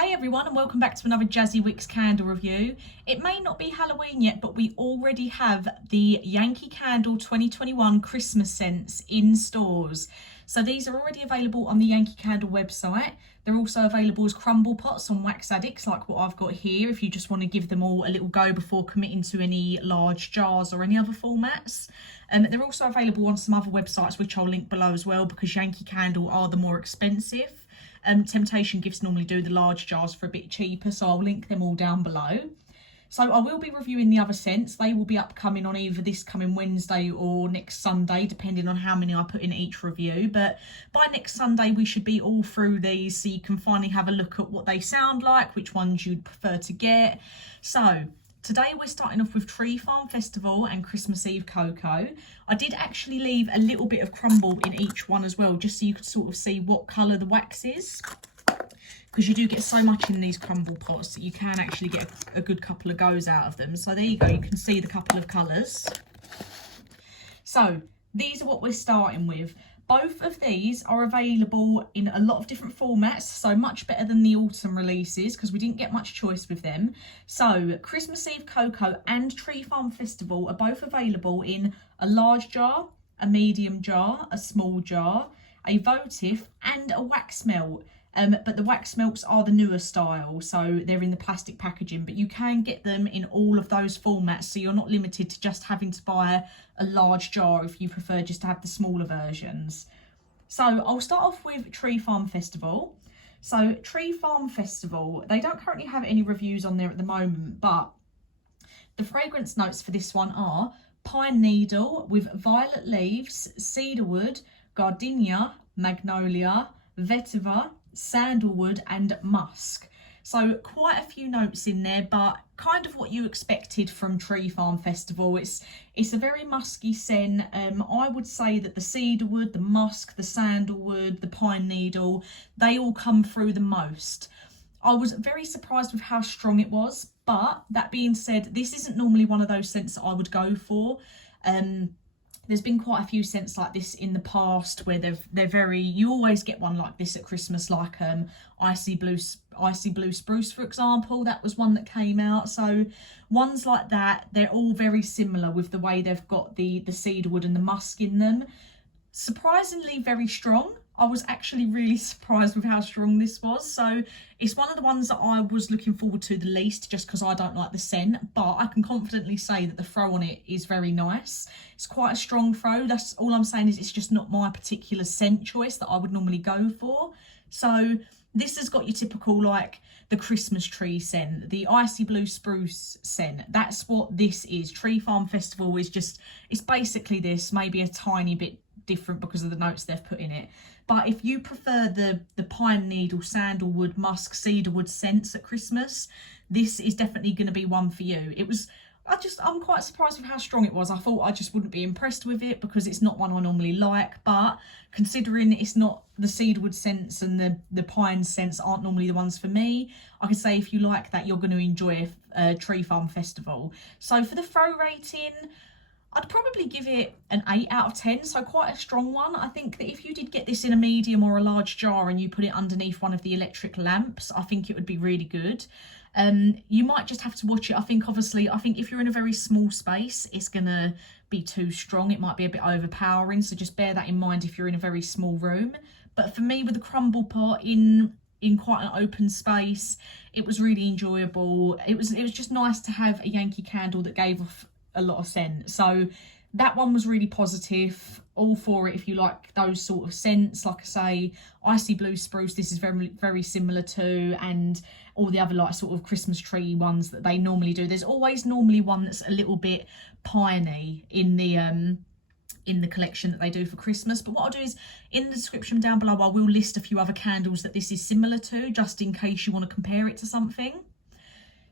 Hey everyone, and welcome back to another Jazzy Wicks candle review. It may not be Halloween yet, but we already have the Yankee Candle 2021 Christmas scents in stores. So these are already available on the Yankee Candle website. They're also available as crumble pots on Wax Addicts, like what I've got here, if you just want to give them all a little go before committing to any large jars or any other formats. They're also available on some other websites, which I'll link below as well, because Yankee Candle are the more expensive. Temptation Gifts normally do the large jars for a bit cheaper, so I'll link them all down below. So I will be reviewing the other scents. They will be upcoming on either this coming Wednesday or next Sunday, depending on how many I put in each review. But by next Sunday, we should be all through these, so you can finally have a look at what they sound like, which ones you'd prefer to get. So today we're starting off with Tree Farm Festival and Christmas Eve Coco. I did actually leave a little bit of crumble in each one as well, just so you could sort of see what colour the wax is. Because you do get so much in these crumble pots that you can actually get a good couple of goes out of them. So there you go, you can see the couple of colours. So these are what we're starting with. Both of these are available in a lot of different formats, so much better than the autumn releases because we didn't get much choice with them. So Christmas Eve Coco and Tree Farm Festival are both available in a large jar, a medium jar, a small jar, a votive and a wax melt. But the wax melts are the newer style, so they're in the plastic packaging, but you can get them in all of those formats, so you're not limited to just having to buy a large jar if you prefer just to have the smaller versions. So I'll start off with Tree Farm Festival. So Tree Farm Festival, they don't currently have any reviews on there at the moment, but the fragrance notes for this one are pine needle with violet leaves, cedarwood, gardenia, magnolia, vetiver, sandalwood and musk. So quite a few notes in there, but kind of what you expected from Tree Farm Festival. It's a very musky scent. I would say that the cedarwood, the musk, the sandalwood, the pine needle, they all come through the most. I was very surprised with how strong it was, but that being said, this isn't normally one of those scents that I would go for. There's been quite a few scents like this in the past where they're very, you always get one like this at Christmas, like icy blue spruce, for example. That was one that came out. So ones like that, they're all very similar with the way they've got the cedarwood and the musk in them. Surprisingly very strong. I was actually really surprised with how strong this was. So it's one of the ones that I was looking forward to the least, just because I don't like the scent, but I can confidently say that the throw on it is very nice. It's quite a strong throw. That's all I'm saying, is it's just not my particular scent choice that I would normally go for. So this has got your typical, like, the Christmas tree scent, the icy blue spruce scent. That's what this is. Tree Farm Festival is just, it's basically this, maybe a tiny bit different because of the notes they've put in it. But if you prefer the pine needle, sandalwood, musk, cedarwood scents at Christmas, this is definitely going to be one for you. I'm quite surprised with how strong it was. I thought I just wouldn't be impressed with it because it's not one I normally like, but considering it's not the cedarwood scents and the pine scents aren't normally the ones for me, I can say if you like that, you're going to enjoy Tree Farm Festival. So for the throw rating, I'd probably give it an 8 out of 10, so quite a strong one. I think that if you did get this in a medium or a large jar and you put it underneath one of the electric lamps, I think it would be really good. You might just have to watch it. I think if you're in a very small space, it's going to be too strong. It might be a bit overpowering, so just bear that in mind if you're in a very small room. But for me, with the crumble pot in quite an open space, it was really enjoyable. It was just nice to have a Yankee candle that gave off a lot of scent. So that one was really positive. All for it if you like those sort of scents. Like I say, icy blue spruce, this is very, very similar to, and all the other like sort of Christmas tree ones that they normally do. There's always normally one that's a little bit piney in the collection that they do for Christmas. But what I'll do is, in the description down below, I will list a few other candles that this is similar to, just in case you want to compare it to something.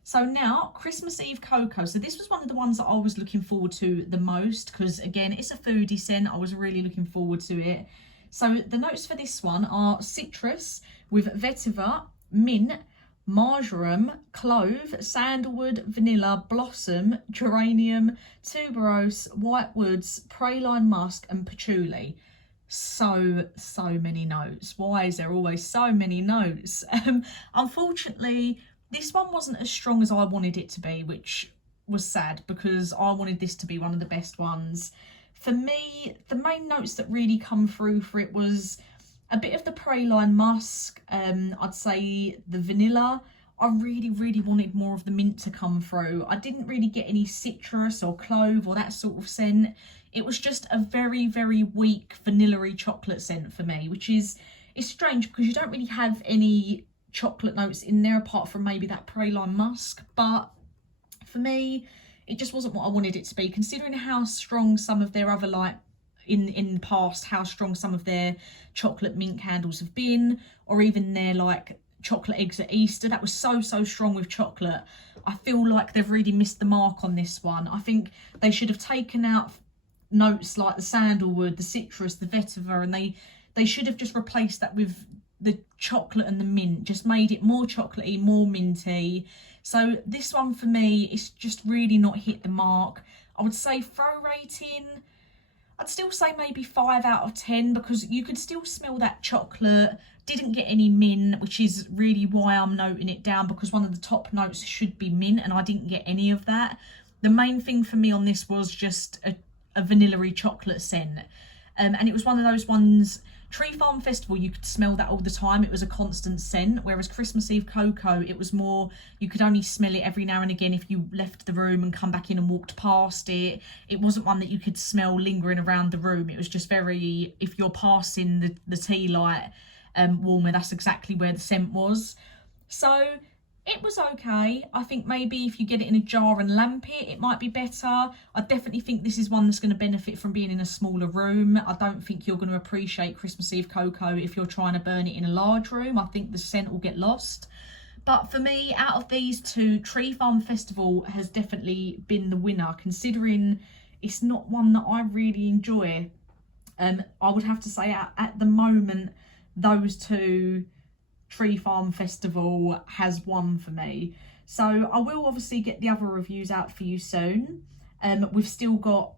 So now, Christmas Eve Coco. So this was one of the ones that I was looking forward to the most because, again, it's a foodie scent. I was really looking forward to it. So the notes for this one are citrus with vetiver, mint, marjoram, clove, sandalwood, vanilla, blossom, geranium, tuberose, white woods, praline musk and patchouli. so many notes. Why is there always so many notes? Unfortunately, this one wasn't as strong as I wanted it to be, which was sad because I wanted this to be one of the best ones. For me, the main notes that really come through for it was a bit of the praline musk, I'd say the vanilla. I really wanted more of the mint to come through. I didn't really get any citrus or clove or that sort of scent. It was just a very weak vanilla-y chocolate scent for me, which is strange because you don't really have any chocolate notes in there apart from maybe that praline musk. But for me, it just wasn't what I wanted it to be, considering how strong some of their other, like, in the past, how strong some of their chocolate mint candles have been, or even their, like, chocolate eggs at Easter. That was so strong with chocolate. I feel like they've really missed the mark on this one. I think they should have taken out notes like the sandalwood, the citrus, the vetiver, and they should have just replaced that with the chocolate and the mint, just made it more chocolatey, more minty. So this one for me, it's just really not hit the mark. I would say throw rating, I'd still say maybe 5 out of 10 because you could still smell that chocolate. Didn't get any mint, which is really why I'm noting it down, because one of the top notes should be mint and I didn't get any of that. The main thing for me on this was just a vanilla-y chocolate scent. And it was one of those ones, Tree Farm Festival, you could smell that all the time. It was a constant scent, whereas Christmas Eve Coco, it was more, you could only smell it every now and again if you left the room and come back in and walked past it. It wasn't one that you could smell lingering around the room. It was just very, if you're passing the tea light warmer, that's exactly where the scent was. So it was okay. I think maybe if you get it in a jar and lamp it, it might be better. I definitely think this is one that's going to benefit from being in a smaller room. I don't think you're going to appreciate Christmas Eve Coco if you're trying to burn it in a large room. I think the scent will get lost. But for me, out of these two, Tree Farm Festival has definitely been the winner, considering it's not one that I really enjoy. I would have to say at the moment, those two, Tree Farm Festival has won for me. So I will obviously get the other reviews out for you soon. We've still got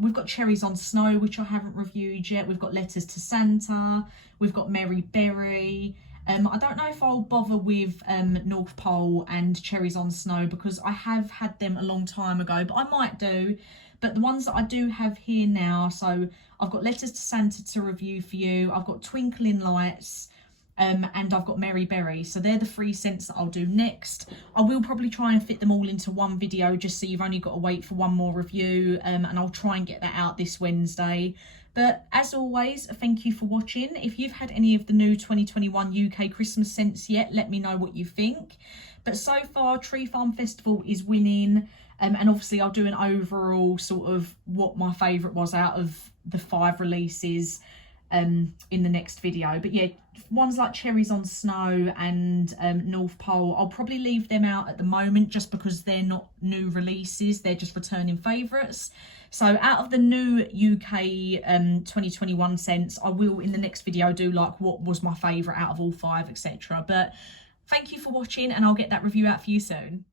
we've got Cherries on Snow, which I haven't reviewed yet. We've got Letters to Santa. We've got Mary Berry. I don't know if I'll bother with North Pole and Cherries on Snow because I have had them a long time ago, but I might do. But the ones that I do have here now, so I've got Letters to Santa to review for you. I've got Twinkling Lights. And I've got Mary Berry. So they're the 3 scents that I'll do next. I will probably try and fit them all into one video just so you've only got to wait for one more review, and I'll try and get that out this Wednesday. But as always, thank you for watching. If you've had any of the new 2021 UK Christmas scents yet, let me know what you think. But so far, Tree Farm Festival is winning. And obviously I'll do an overall sort of what my favourite was out of the 5 releases in the next video. But yeah, ones like Cherries on Snow and North Pole, I'll probably leave them out at the moment just because they're not new releases, they're just returning favourites. So out of the new UK 2021 scents, I will in the next video do like what was my favourite out of all 5, etc. But thank you for watching and I'll get that review out for you soon.